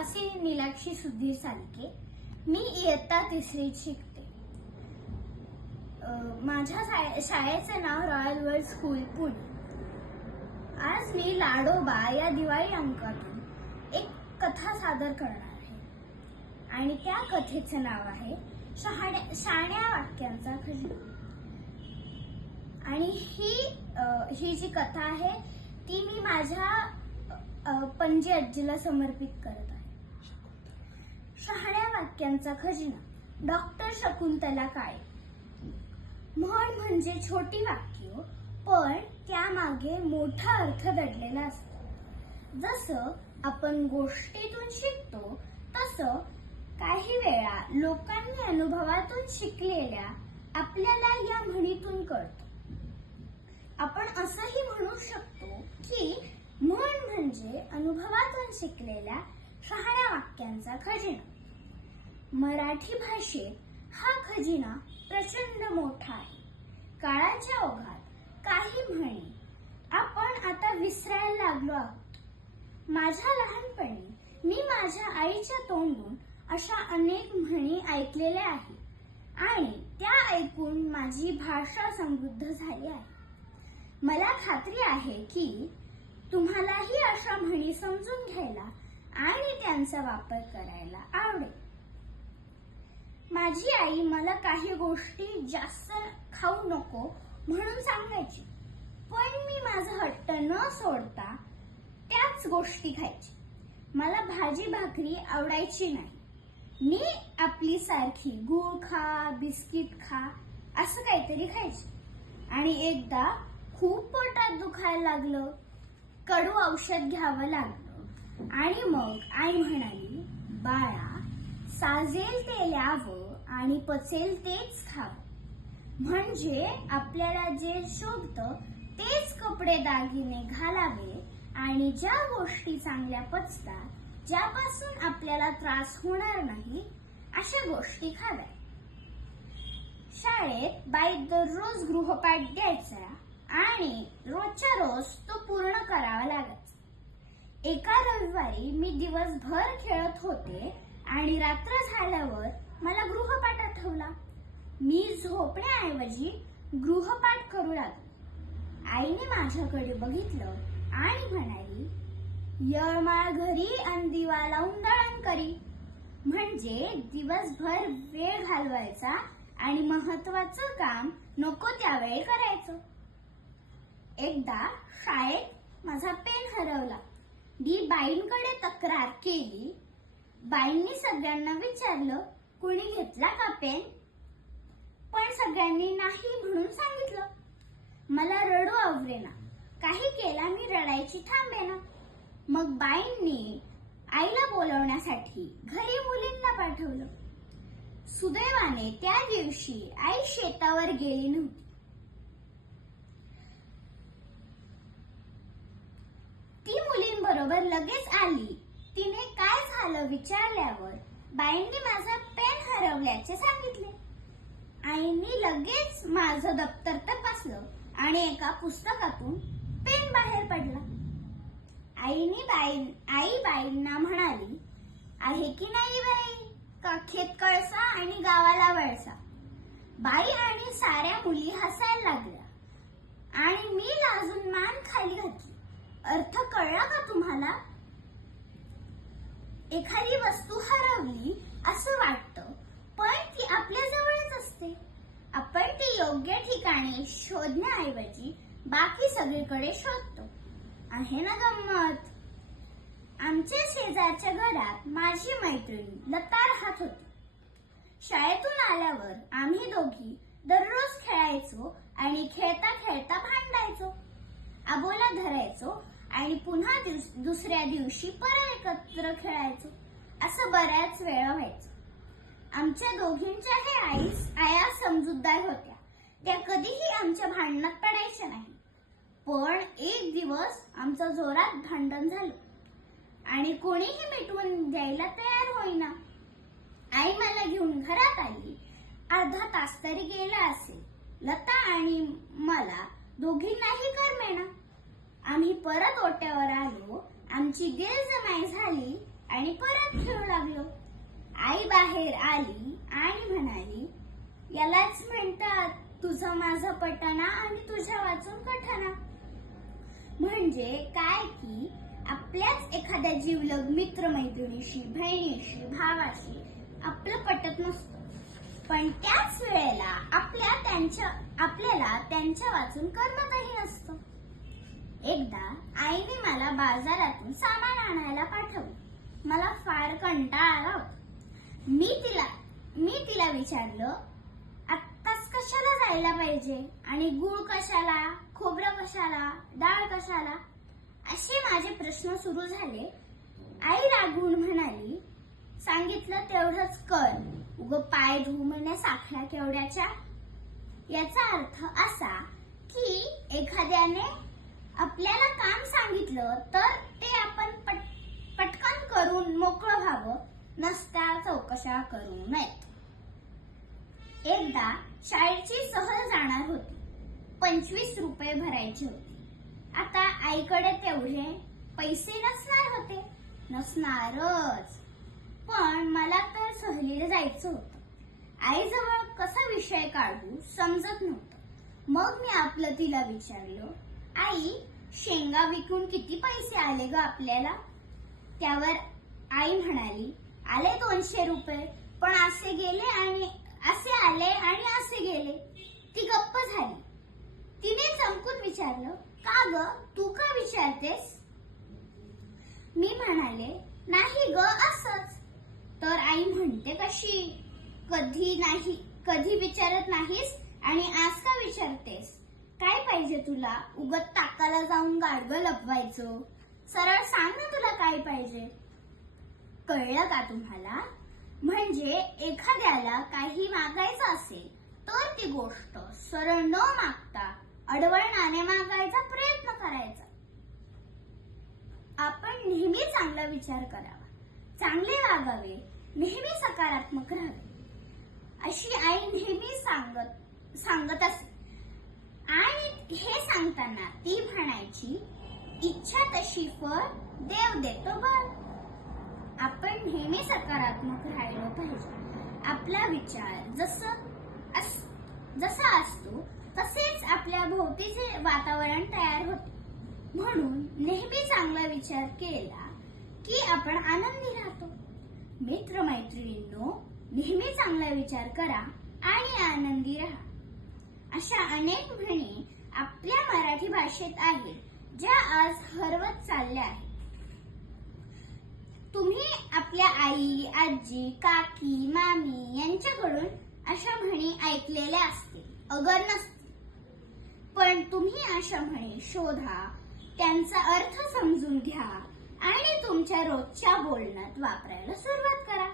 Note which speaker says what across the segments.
Speaker 1: असे नीलाक्षी सुधीर सालके मी इयत्ता तिसरीत शिकते. माझ्या शाळे- नाव रॉयल वर्ल्ड स्कूल पुणे. आज मी लाडोबा या दिवाळी अंकातून एक कथा सादर करणार आहे. आणि त्या कथेचं नाव आहे शहाण्या शाण्या वाक्यांचा खजिना. आणि ही ही जी कथा आहे ती मी माझ्या पणजी आजीला समर्पित करत वाक्यांचा खजिना. डॉक्टर शकुंतला काळे म्हण म्हणजे छोटी वाक्य पण त्यामागे मोठा अर्थ दडलेला असतो. जसं आपण गोष्टीतून शिकतो तसं काही वेळा लोकांनी अनुभवातून शिकलेल्या आपल्याला या म्हणीतून कळतो. आपण असंही म्हणू शकतो की म्हण म्हणजे अनुभवातून शिकलेल्या शहाण्या वाक्यांचा खजिना. मराठी भाषेत हा खजिना प्रचंड मोठा आहे. काळाच्या ओघात काही म्हणी आपण आता विसरायला लागलो आहोत. माझ्या लहानपणी मी माझ्या आईच्या तोंडून अशा अनेक म्हणी ऐकलेल्या आहेत आणि त्या ऐकून माझी भाषा समृद्ध झाली आहे. मला खात्री आहे की तुम्हालाही अशा म्हणी समजून घ्यायला आणि त्यांचा वापर करायला आवडेल. माझी आई मला काही गोष्टी जास्त खाऊ नको म्हणून सांगायची. पण मी माझा हट्ट न सोडता त्याच गोष्टी खायची. मला भाजी भाकरी आवडायची नाही. मी आपली सारखी गुळ खा बिस्किट खा असं काहीतरी खायची. आणि एकदा खूप पोटात दुखायला लागलं कडू औषध घ्यावं लागलं. आणि मग आई म्हणाली बाळा साजेल ते ल्यावं आणि पचेल तेच खावं. म्हणजे आपल्याला जे शोभतं तेच कपडे दागिने घालावे आणि ज्या गोष्टी चांगल्या पचतात ज्यापासून आपल्याला त्रास होणार नाही अशा गोष्टी खाव्या. शाळेत बाई दररोज गृहपाठ द्यायचा आणि रोजच्या रोज तो पूर्ण करावा लागायचा. एका रविवारी मी दिवसभर खेळत होते आणि रात्र झाल्यावर मला गृहपाठ आठवला मी झोपण्याऐवजी गृहपाठ करू लागले. आईने माझ्याकडे बघितलं आणि म्हणाली यळमाळ घरी आणि दिवा लावून दळण करी. म्हणजे दिवसभर वेळ घालवायचा आणि महत्वाचं काम नको त्यावेळी करायचं. एकदा शाळेत माझा पेन हरवला. मी बाईंकडे तक्रार केली. बाईंनी सगळ्यांना विचारलं कुणी घेतला का पेन? पण सगळ्यांनी नाही म्हणून सांगितलं. मला रडू आवरेना काही केला मी रडायची थांबेना मग बाईंनी आईला बोलवण्यासाठी घरी मुलींना पाठवलं. सुदैवाने त्या दिवशी आई शेतावर गेली नव्हती. ती मुलींबरोबर लगेच आली. तिने काय झालं विचारल्यावर बाईंनी माझा हरवल्याचे सांगितले. आईनी लगेच माझं दप्तर तपासलं आणि एका पुस्तकातून पेन बाहेर पडला. आईने बाई आई बाईंना म्हणाली आहे की नाही बाई? कखेत कळसा आणि गावाला वळसा? बाई आणि साऱ्या मुली हसायला लागल्या. आणि मी लाजून मान खाली घातली. अर्थ कळला का तुम्हाला? एखादी वस्तू हरवली असं वाटतं आपल्या जवळच असते. आपण ती योग्य ठिकाणी शोधण्याऐवजी बाकी सगळीकडे शोधतो. आहे ना गंमत? आमच्या शेजारच्या घरात माझी मैत्रिणी लता राहत होती. शाळेतून आल्यावर आम्ही दोघी दररोज खेळायचो आणि खेळता खेळता भांडायचो. आबोला धरायचो आणि पुन्हा दुसऱ्या दिवशी परत एकत्र खेळायचो. असं बऱ्याच वेळा व्हायचं. आमच्या दोघींच्याही आई आया समजूतदार होत्या. त्या कधीही आमच्या भांडणात पडायच्या नाही. पण एक दिवस आमचं जोरात भांडण झालं. आणि कोणीही मिटवून द्यायला तयार होईना. आई मला घेऊन घरात आली. अर्धा तास तरी गेला असेल. लता आणि मला दोघींनाही करमेना आम्ही परत ओट्यावर आलो. आमची गेलजमाई झाली आणि परत बाहेर आली आणि म्हणाली यालाच म्हणतात तुझं माझं पटना आणि तुझ्या वाचून कठना म्हणजे काय की आपल्याच एखाद्या जीवलग मित्रमैत्रिणीशी बहिणीशी भावाशी आपलं पटत नसतं. पण त्याच वेळेला आपल्या त्यांच्या आपल्याला त्यांच्या वाचून करमतही नसतं. एकदा आईने मला बाजारातून सामान आणायला पाठवलं. मला फार कंटाळा आला होता. मी तिला मी तिला विचारलं आत्ताच कशाला जायला पाहिजे? आणि गुळ कशाला खोबरं कशाला डाळ कशाला? असे माझे प्रश्न सुरू झाले. आई रागवून म्हणाली सांगितलं तेवढंच कर. उग पाय धू म्हणे साखळ्या केवढ्याच्या? याचा अर्थ असा की एखाद्याने आपल्याला काम सांगितलं तर ते आपण पट, पटकन करून मोकळं व्हावं. नसत्या चौकशा करू नयेत एकदा शाळेची सहल जाणार होती. पंचवीस रुपये भरायचे होते. आता आईकडे तेवढे पैसे नसणार होते. नसणारच. पण मला तर सहलीला जायचं होतं. आईजवळ कसा विषय काढू समजत नव्हतं. मग मी आपलं तिला विचारलं आई शेंगा विकून किती पैसे आले ग आपल्याला? त्यावर आई म्हणाली आले दोनशे रुपये. पण असे गेले आणि असे आले आणि असे गेले. ती गप्प झाली. तिने चमकून विचारलं का ग? तू का विचारतेस? मी म्हणाले नाही ग असच. तर आई म्हणते कशी? कधी नाही कधी विचारत नाहीस आणि आज का विचारतेस? काय पाहिजे तुला? उगत ताकाला जाऊन गाडगं लपवायचं. सरळ सांग ना तुला काय पाहिजे. कळलं का तुम्हाला? म्हणजे एखाद्याला काही मागायचं असेल तर ती गोष्ट सरळ न मागता अडवळणाने मागायचा प्रयत्न करायचा. आपण नेहमी चांगला विचार करावा. चांगले वागावे नेहमी सकारात्मक राहावे. अशी आई नेहमी सांगत सांगत असे. आणि हे सांगताना ती म्हणायची इच्छा तशी फळ देव देतो बरं. आपण नेहमी सकारात्मक राहिलो पाहिजे. आपला विचार जसं अस- जसा असतो तसेच आपल्या भोवतीचे वातावरण तयार होते. म्हणून नेहमी चांगला विचार केला की आपण आनंदी राहतो. मित्रमैत्रिणींनो नेहमी चांगला विचार करा आणि आनंदी राहा. अशा अनेक म्हणी आपल्या मराठी भाषेत आहेत ज्या आज हरवत चालल्या आहेत. आपल्या आई आजी काकी मामी यांच्याकडून अशा म्हणी ऐकलेल्या असतील. अगर नसतील. पण तुम्ही अशा म्हणी शोधा त्यांचा अर्थ समजून घ्या आणि तुमच्या रोजच्या बोलण्यात वापरायला सुरुवात करा.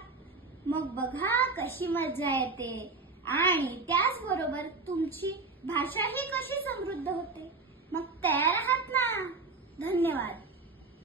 Speaker 1: मग बघा कशी मजा येते आणि त्याचबरोबर तुमची भाषाही कशी समृद्ध होते. मग तयार आहात ना? धन्यवाद.